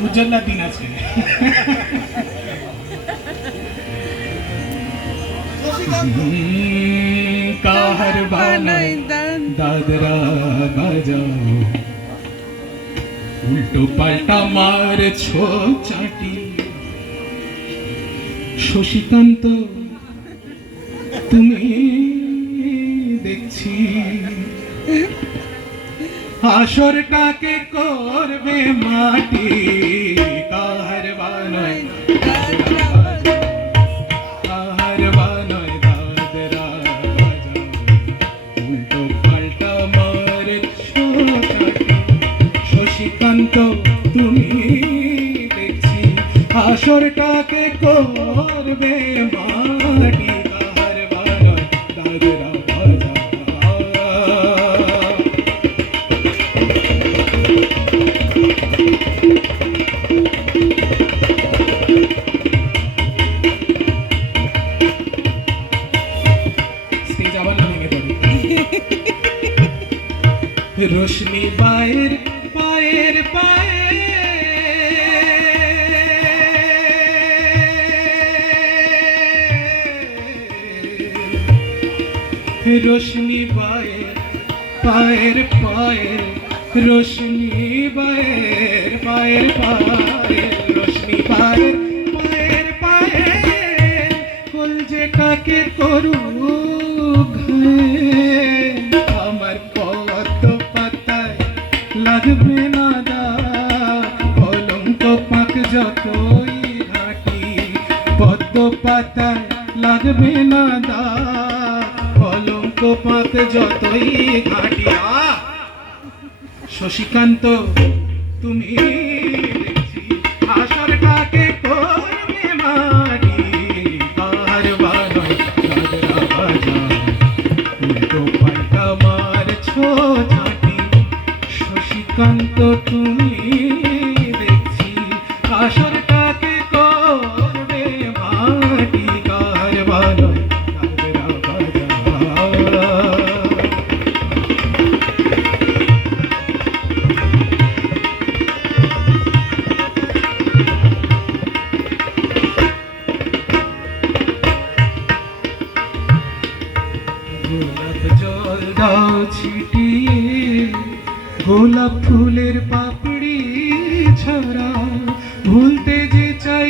উজ্জ্বলা দিন আছে কাহার বানাই দাদরা বাজাও উল্টো পাল্টা মারছো চাটি শশীকান্ত তুমি দেখছি আসরটাকে করবে মাটি কাহার বানায় দাদরা উল্টো পাল্টা মারছো চাটি শশীকান্ত তুমি দেখছি আসরটাকে করবে মাটি কাহার বানায় দাদরা रोशनी बाहर पाएर पाए रोशनी बाहर पाएर पाएर रोशनी बाहर पाएर पाएर रोशनी बाहर पाएर पाएर कुल जे काके करू লাগবে না দা কলঙ্ক পাক যতই ঘাটি পদ্ম পাতায় লাগবে না দা কলঙ্ক পাক যতই ঘাটি শশীকান্ত তুমি দেখছি আসরটাকে করবে মাটি কাহার বানায় দাদরা বাজা উল্টো পাল্টা মারছো শশীকান্ত তুমি দেখছি আসরটাকে করবে মাটি কাহার বানায় দাদরা বাজা গোলাপ জল দাও ছিটিয়ে গোলাপ ফুলের পাপড়ি ছড়া